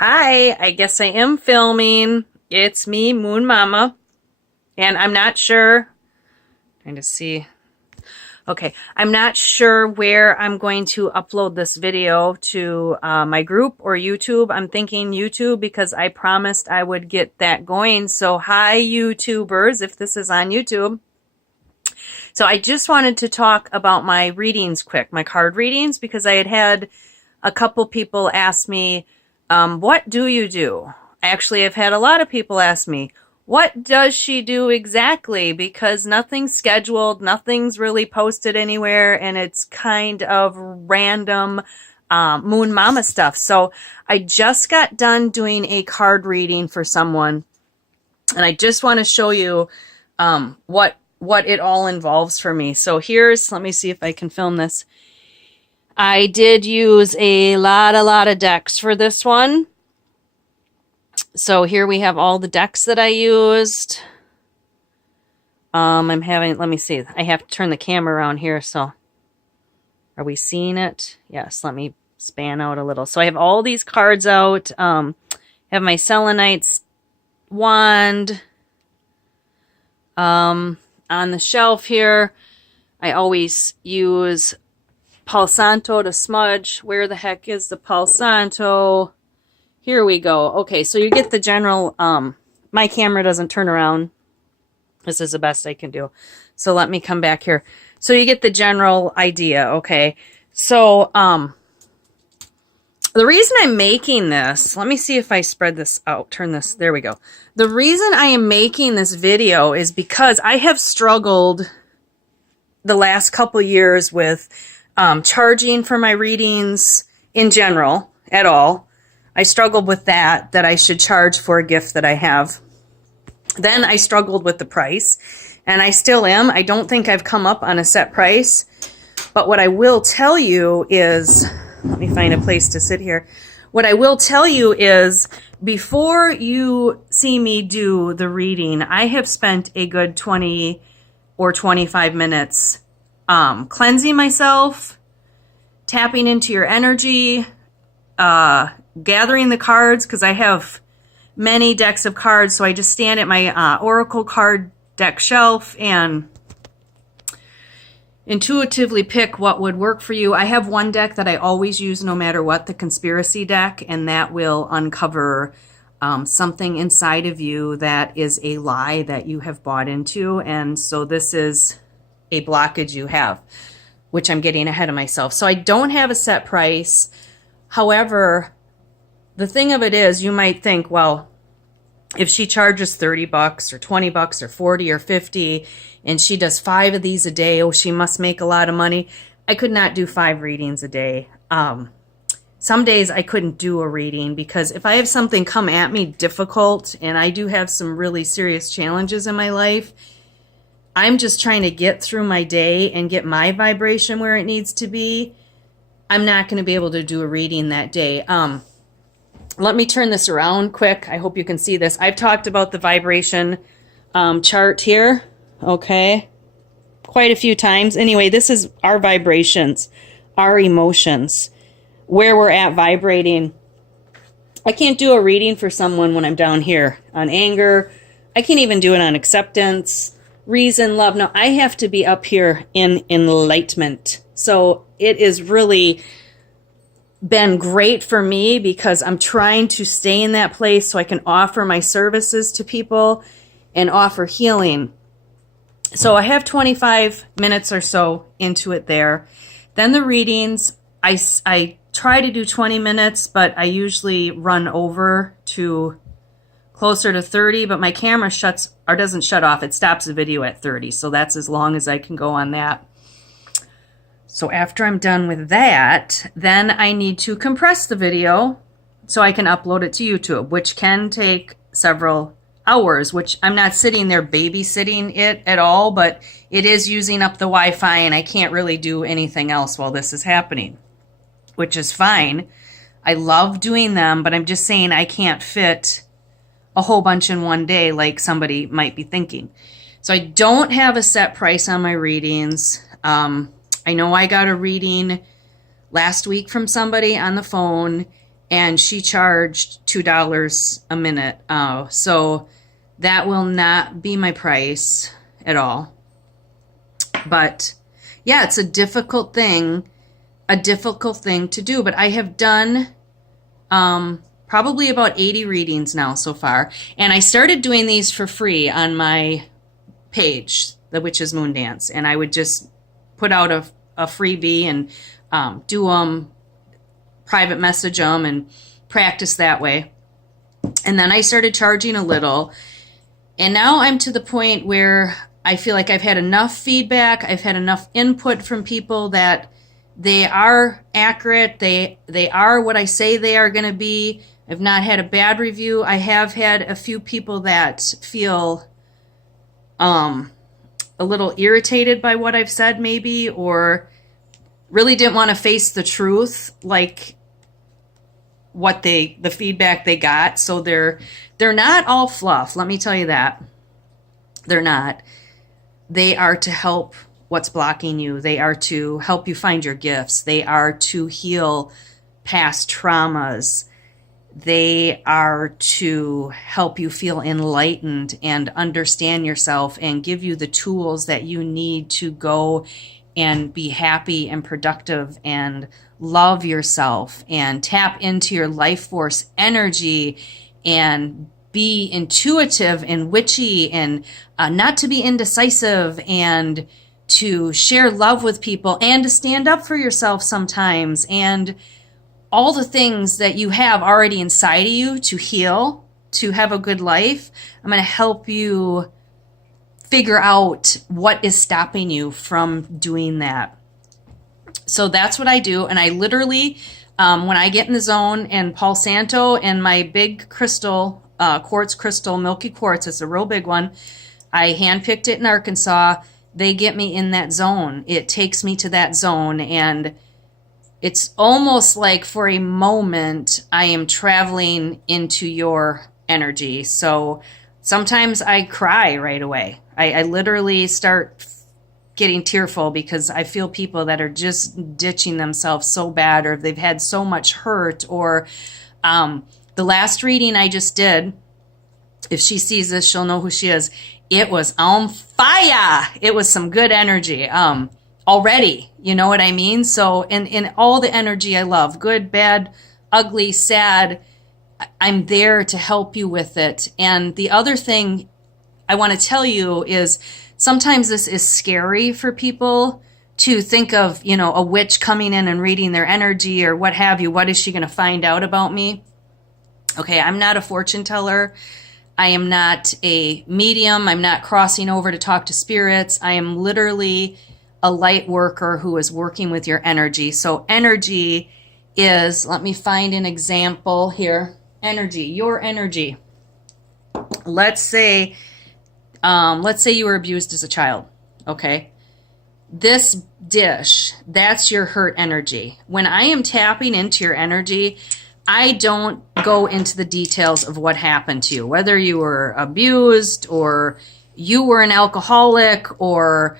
Hi, I guess I am filming. It's me, Moon Mama, and I'm not sure. Trying to see. Okay, I'm not sure where I'm going to upload this video to my group or YouTube. I'm thinking YouTube because I promised I would get that going. So, hi, YouTubers, if this is on YouTube. So, I just wanted to talk about my readings quick, my card readings, because I had a couple people ask me, what do you do? Actually, I've had a lot of people ask me, what does she do exactly? Because nothing's scheduled, nothing's really posted anywhere, and it's kind of random Moon Mama stuff. So I just got done doing a card reading for someone, and I just want to show you what it all involves for me. So let me see if I can film this. I did use a lot of decks for this one. So here we have all the decks that I used. Let me see. I have to turn the camera around here, so are we seeing it? Yes, let me span out a little. So I have all these cards out. I have my Selenite's wand on the shelf here. I always use Palo Santo to smudge. Where the heck is the Palo Santo? Here we go. Okay, so you get the general, my camera doesn't turn around. This is the best I can do. So let me come back here. So you get the general idea, okay? So, the reason I'm making this, let me see if I spread this out, turn this, there we go. The reason I am making this video is because I have struggled the last couple years with charging for my readings in general at all. I struggled with that I should charge for a gift that I have. Then I struggled with the price, and I still am. I don't think I've come up on a set price, but what I will tell you is, let me find a place to sit here. What I will tell you is, before you see me do the reading, I have spent a good 20 or 25 minutes cleansing myself, tapping into your energy, gathering the cards, because I have many decks of cards, so I just stand at my Oracle card deck shelf and intuitively pick what would work for you. I have one deck that I always use no matter what, the Conspiracy deck, and that will uncover something inside of you that is a lie that you have bought into, and so this is a blockage you have, which I'm getting ahead of myself. So I don't have a set price. However, the thing of it is, you might think, well, if she charges 30 bucks or 20 bucks or 40 or 50 and she does 5 of these a day, oh, she must make a lot of money. I could not do 5 readings a day. Some days I couldn't do a reading because if I have something come at me difficult, and I do have some really serious challenges in my life, I'm just trying to get through my day and get my vibration where it needs to be. I'm not going to be able to do a reading that day. Let me turn this around quick. I hope you can see this. I've talked about the vibration chart here, okay, quite a few times. Anyway, this is our vibrations, our emotions, where we're at vibrating. I can't do a reading for someone when I'm down here on anger. I can't even do it on acceptance, reason, love. No, I have to be up here in enlightenment. So it is really been great for me because I'm trying to stay in that place so I can offer my services to people and offer healing. So I have 25 minutes or so into it there. Then the readings, I try to do 20 minutes, but I usually run over to closer to 30, but my camera doesn't shut off. It stops the video at 30, so that's as long as I can go on that. So after I'm done with that, then I need to compress the video so I can upload it to YouTube, which can take several hours, which I'm not sitting there babysitting it at all, but it is using up the Wi-Fi, and I can't really do anything else while this is happening, which is fine. I love doing them, but I'm just saying I can't fit a whole bunch in one day like somebody might be thinking. So I don't have a set price on my readings. I know I got a reading last week from somebody on the phone, and she charged $2 a minute. So that will not be my price at all. But yeah, it's a difficult thing to do. But I have done probably about 80 readings now so far. And I started doing these for free on my page, The Witch's Moon Dance. And I would just put out a freebie and do them, private message them, and practice that way. And then I started charging a little. And now I'm to the point where I feel like I've had enough feedback. I've had enough input from people that they are accurate. They are what I say they are going to be. I've not had a bad review. I have had a few people that feel a little irritated by what I've said maybe, or really didn't want to face the truth, like what the feedback they got. So they're not all fluff. Let me tell you that. They're not. They are to help what's blocking you. They are to help you find your gifts. They are to heal past traumas. They are to help you feel enlightened and understand yourself and give you the tools that you need to go and be happy and productive and love yourself and tap into your life force energy and be intuitive and witchy and not to be indecisive and to share love with people and to stand up for yourself sometimes, and all the things that you have already inside of you to heal, to have a good life. I'm going to help you figure out what is stopping you from doing that. So that's what I do. And I literally, when I get in the zone, and Palo Santo and my big crystal, quartz crystal, milky quartz, it's a real big one. I handpicked it in Arkansas. They get me in that zone. It takes me to that zone, and it's almost like for a moment I am traveling into your energy. So sometimes I cry right away. I literally start getting tearful because I feel people that are just ditching themselves so bad, or they've had so much hurt, or the last reading I just did, if she sees this, she'll know who she is. It was on fire. It was some good energy already. You know what I mean? So in all the energy I love, good, bad, ugly, sad, I'm there to help you with it. And the other thing I want to tell you is sometimes this is scary for people to think of, you know, a witch coming in and reading their energy or what have you. What is she going to find out about me? Okay, I'm not a fortune teller. I am not a medium. I'm not crossing over to talk to spirits. I am literally a light worker who is working with your energy. So energy is, let me find an example here. Energy, your energy. Let's say you were abused as a child. Okay. This dish, that's your hurt energy. When I am tapping into your energy, I don't go into the details of what happened to you, whether you were abused or you were an alcoholic or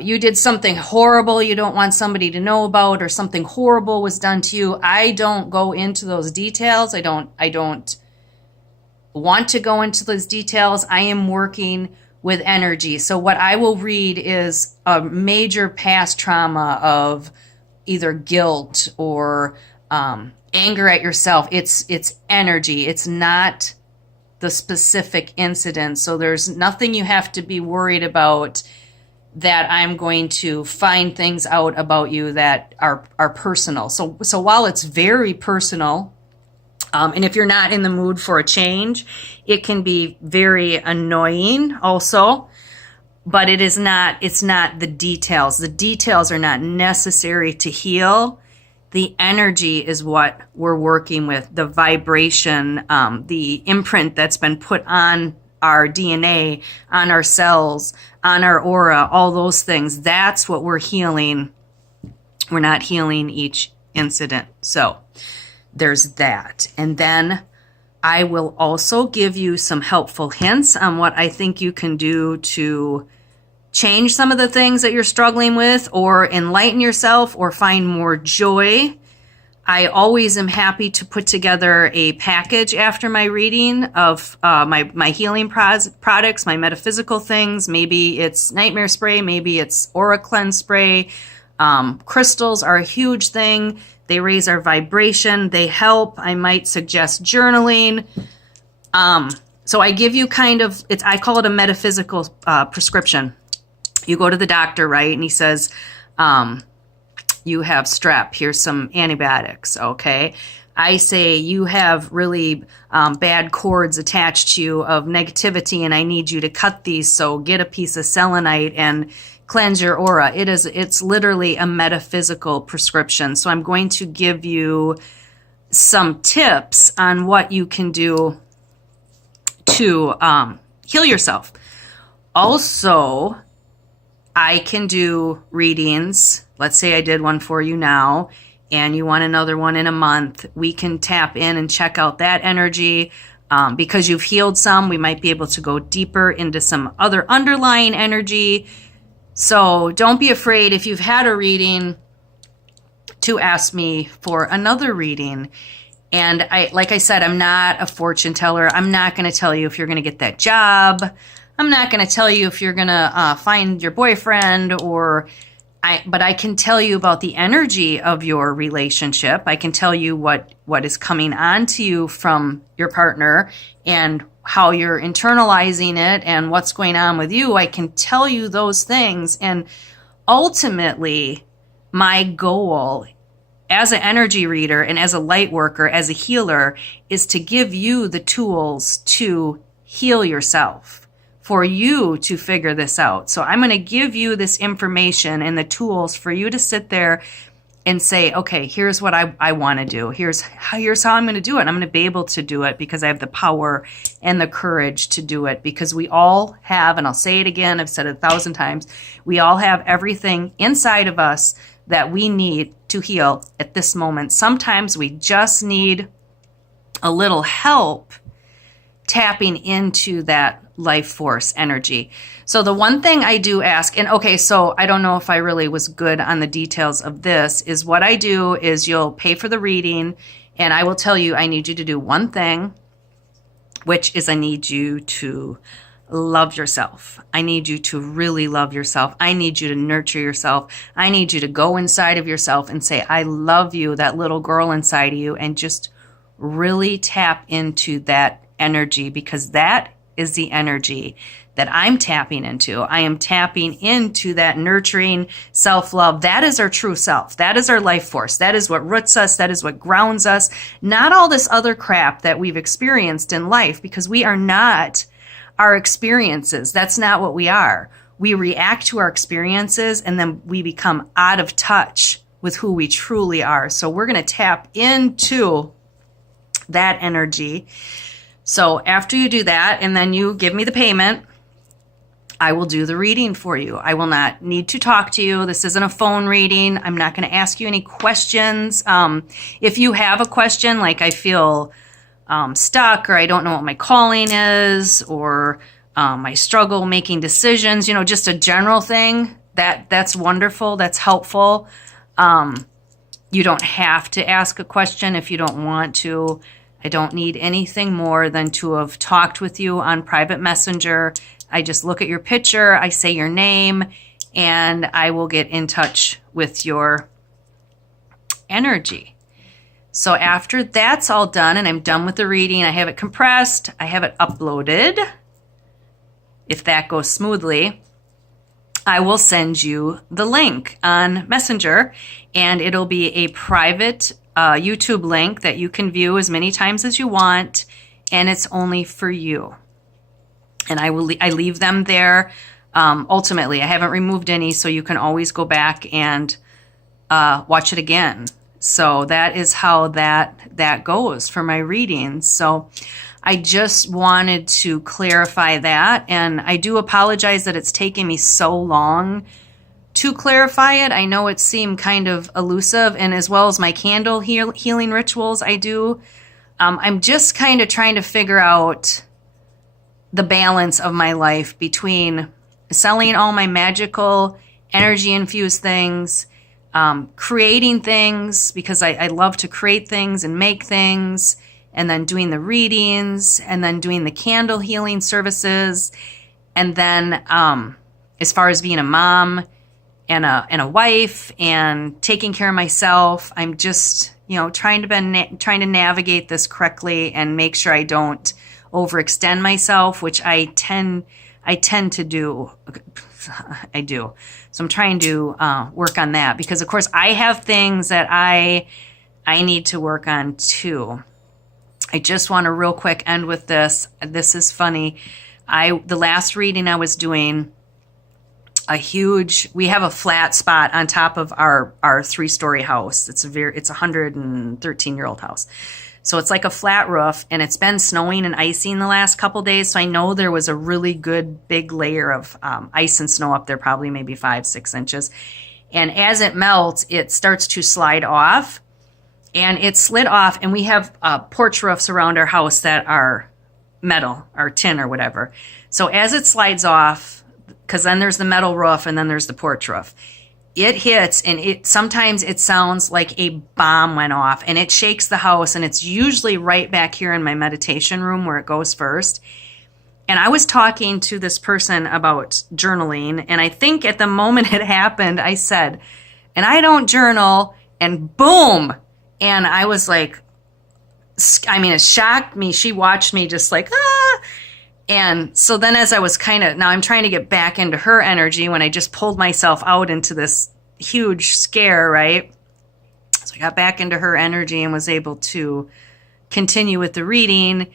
you did something horrible you don't want somebody to know about, or something horrible was done to you. I don't go into those details. I don't want to go into those details. I am working with energy. So what I will read is a major past trauma of either guilt or anger at yourself. It's energy. It's not the specific incident. So there's nothing you have to be worried about that I'm going to find things out about you that are personal. So while it's very personal, and if you're not in the mood for a change, it can be very annoying also, but it's not the details. The details are not necessary to heal. The energy is what we're working with, the vibration, the imprint that's been put on our DNA, on our cells, on our aura, all those things. That's what we're healing. We're not healing each incident. So there's that. And then I will also give you some helpful hints on what I think you can do to change some of the things that you're struggling with, or enlighten yourself, or find more joy. I always am happy to put together a package after my reading of my healing products, my metaphysical things. Maybe it's nightmare spray, maybe it's aura cleanse spray. Crystals are a huge thing. They raise our vibration. They help. I might suggest journaling. So I give you I call it a metaphysical prescription. You go to the doctor, right? And he says, you have strep. Here's some antibiotics, okay? I say you have really bad cords attached to you of negativity, and I need you to cut these, so get a piece of selenite and cleanse your aura. It's literally a metaphysical prescription. So I'm going to give you some tips on what you can do to heal yourself. Also, I can do readings. Let's say I did one for you now and you want another one in a month. We can tap in and check out that energy. Because you've healed some, we might be able to go deeper into some other underlying energy. So don't be afraid if you've had a reading to ask me for another reading. And like I said, I'm not a fortune teller. I'm not going to tell you if you're going to get that job. I'm not going to tell you if you're going to find your boyfriend, but I can tell you about the energy of your relationship. I can tell you what is coming on to you from your partner and how you're internalizing it and what's going on with you. I can tell you those things. And ultimately, my goal as an energy reader and as a light worker, as a healer, is to give you the tools to heal yourself, for you to figure this out. So I'm going to give you this information and the tools for you to sit there and say, okay, here's what I want to do. Here's how I'm going to do it. And I'm going to be able to do it because I have the power and the courage to do it, because we all have, and I'll say it again, I've said it 1,000 times, we all have everything inside of us that we need to heal at this moment. Sometimes we just need a little help tapping into that life force energy. So the one thing I do ask, and okay, so I don't know if I really was good on the details of this, is what I do is you'll pay for the reading and I will tell you I need you to do one thing, which is I need you to love yourself. I need you to really love yourself. I need you to nurture yourself. I need you to go inside of yourself and say, I love you, that little girl inside of you, and just really tap into that energy, because that is the energy that I'm tapping into. I am tapping into that nurturing self-love. That is our true self. That is our life force. That is what roots us. That is what grounds us. Not all this other crap that we've experienced in life, because we are not our experiences. That's not what we are. We react to our experiences and then we become out of touch with who we truly are. So we're going to tap into that energy. So after you do that, and then you give me the payment, I will do the reading for you. I will not need to talk to you. This isn't a phone reading. I'm not going to ask you any questions. If you have a question, like I feel stuck, or I don't know what my calling is, or I struggle making decisions, just a general thing, that's wonderful. That's helpful. You don't have to ask a question if you don't want to. I don't need anything more than to have talked with you on private messenger. I just look at your picture, I say your name, and I will get in touch with your energy. So after that's all done and I'm done with the reading, I have it compressed, I have it uploaded. If that goes smoothly, I will send you the link on Messenger, and it'll be a private YouTube link that you can view as many times as you want, and it's only for you. And I leave them there. Ultimately, I haven't removed any, so you can always go back and watch it again. So that is how that goes for my readings. So I just wanted to clarify that, and I do apologize that it's taken me so long to clarify it. I know it seemed kind of elusive, and as well as my candle healing rituals I do. I'm just kind of trying to figure out the balance of my life between selling all my magical energy-infused things, creating things, because I love to create things and make things, and then doing the readings, and then doing the candle healing services. And then as far as being a mom and a wife and taking care of myself, I'm just, trying to navigate this correctly and make sure I don't overextend myself, which I tend to do. I do. So I'm trying to work on that, because of course I have things that I need to work on too. I just want to real quick end with this. This is funny. The last reading I was doing, we have a flat spot on top of our 3-story house. It's a 113-year-old house. So it's like a flat roof, and it's been snowing and icing the last couple days. So I know there was a really good big layer of ice and snow up there, probably maybe 5-6 inches. And as it melts, it starts to slide off, and it slid off. And we have porch roofs around our house that are metal or tin or whatever. So as it slides off, because then there's the metal roof and then there's the porch roof, it hits, and sometimes it sounds like a bomb went off, and it shakes the house, and it's usually right back here in my meditation room where it goes first. And I was talking to this person about journaling, and I think at the moment it happened, I said, and I don't journal, and boom. And I was like, it shocked me. She watched me just like, ah. And so then as I was now I'm trying to get back into her energy when I just pulled myself out into this huge scare, right? So I got back into her energy and was able to continue with the reading.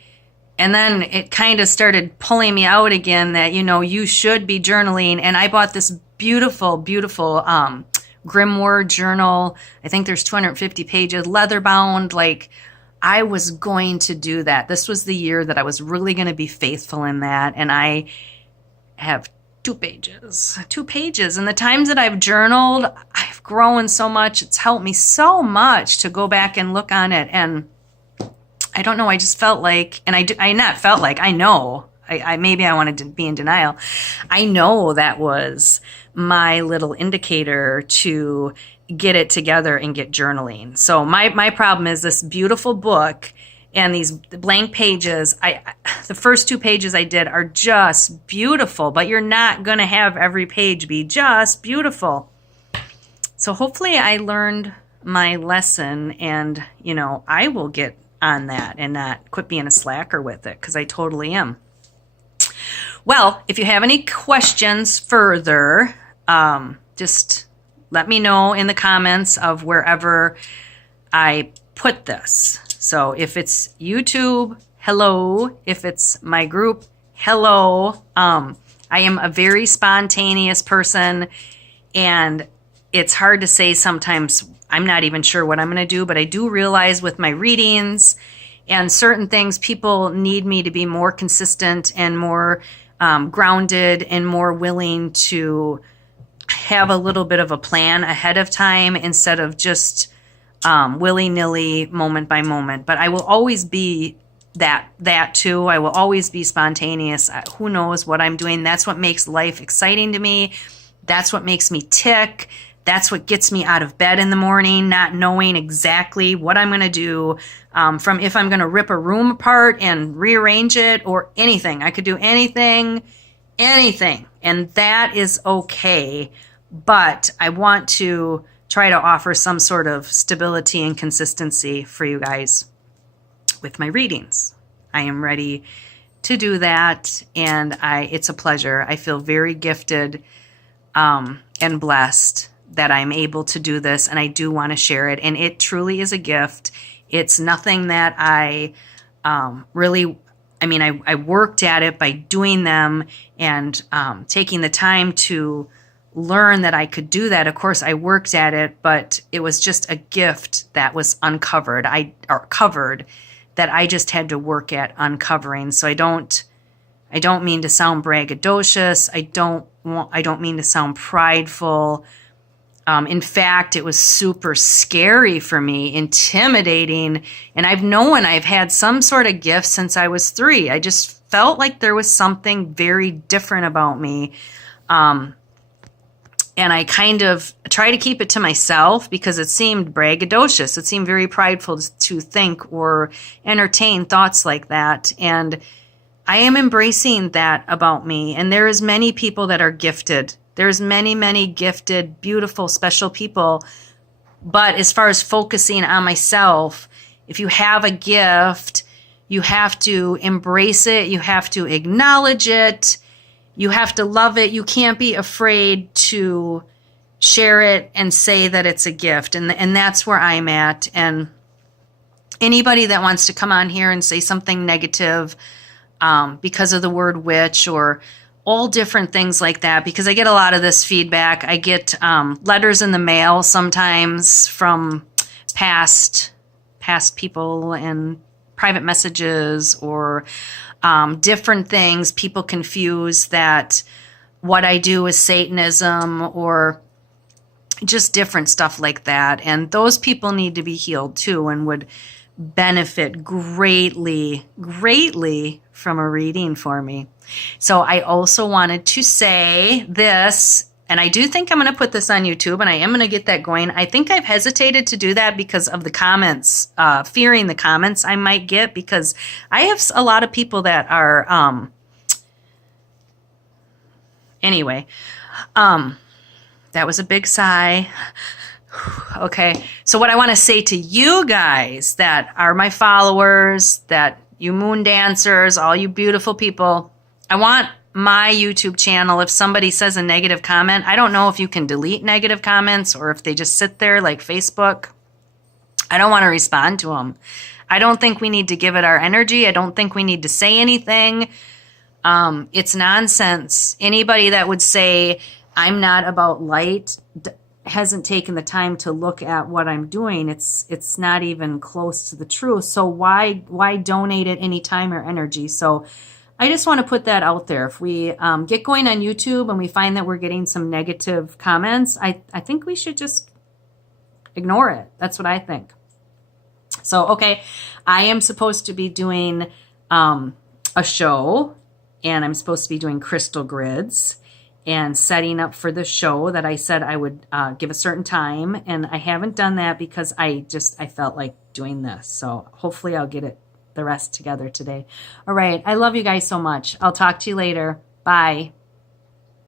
And then it kind of started pulling me out again that, you should be journaling. And I bought this beautiful, beautiful grimoire journal. I think there's 250 pages, leather bound, like I was going to do that. This was the year that I was really going to be faithful in that. And I have 2 pages. And the times that I've journaled, I've grown so much. It's helped me so much to go back and look on it. And I don't know, I just felt like, and I know, maybe I wanted to be in denial. I know that was my little indicator to get it together and get journaling. So my problem is this beautiful book and these blank pages. The first 2 pages I did are just beautiful, but you're not going to have every page be just beautiful. So hopefully I learned my lesson, and, I will get on that and not quit being a slacker with it, because I totally am. Well, if you have any questions further, just let me know in the comments of wherever I put this. So if it's YouTube, hello. If it's my group, hello. I am a very spontaneous person, and it's hard to say sometimes. I'm not even sure what I'm going to do, but I do realize with my readings and certain things, people need me to be more consistent and more grounded and more willing to have a little bit of a plan ahead of time instead of just willy-nilly, moment by moment. But I will always be that too. I will always be spontaneous. Who knows what I'm doing? That's what makes life exciting to me. That's what makes me tick. That's what gets me out of bed in the morning, not knowing exactly what I'm going to do, from if I'm going to rip a room apart and rearrange it or anything. I could do anything. And that is okay. But I want to try to offer some sort of stability and consistency for you guys with my readings. I am ready to do that. And it's a pleasure. I feel very gifted and blessed that I'm able to do this, and I do want to share it. And it truly is a gift. It's nothing that I I worked at it by doing them and taking the time to learn that I could do that. Of course, I worked at it, but it was just a gift that was covered that I just had to work at uncovering. So I don't mean to sound braggadocious. I don't mean to sound prideful. In fact, it was super scary for me, intimidating. And I've known I've had some sort of gift since I was 3. I just felt like there was something very different about me. And I kind of try to keep it to myself because it seemed braggadocious. It seemed very prideful to think or entertain thoughts like that. And I am embracing that about me. And there is many people that are gifted. There's many, many gifted, beautiful, special people. But as far as focusing on myself, if you have a gift, you have to embrace it. You have to acknowledge it. You have to love it. You can't be afraid to share it and say that it's a gift. And that's where I'm at. And anybody that wants to come on here and say something negative because of the word witch or all different things like that, because I get a lot of this feedback. I get letters in the mail sometimes from past people and private messages or different things. People confuse that what I do is Satanism or just different stuff like that. And those people need to be healed too and would benefit greatly from a reading for me. So I also wanted to say this, and I do think I'm going to put this on YouTube, and I am going to get that going. I think I've hesitated to do that because of the comments, fearing the comments I might get, because I have a lot of people that are, anyway, that was a big sigh. Okay, so what I want to say to you guys that are my followers, that you moon dancers, all you beautiful people, I want my YouTube channel, if somebody says a negative comment, I don't know if you can delete negative comments or if they just sit there like Facebook. I don't want to respond to them. I don't think we need to give it our energy. I don't think we need to say anything. It's nonsense. Anybody that would say I'm not about light hasn't taken the time to look at what I'm doing. It's not even close to the truth. So why donate it any time or energy? So I just want to put that out there. If we get going on YouTube and we find that we're getting some negative comments, I think we should just ignore it. That's what I think. So, okay, I am supposed to be doing a show, and I'm supposed to be doing crystal grids and setting up for the show that I said I would give a certain time. And I haven't done that because I felt like doing this. So hopefully I'll get the rest together today. All right. I love you guys so much. I'll talk to you later. Bye.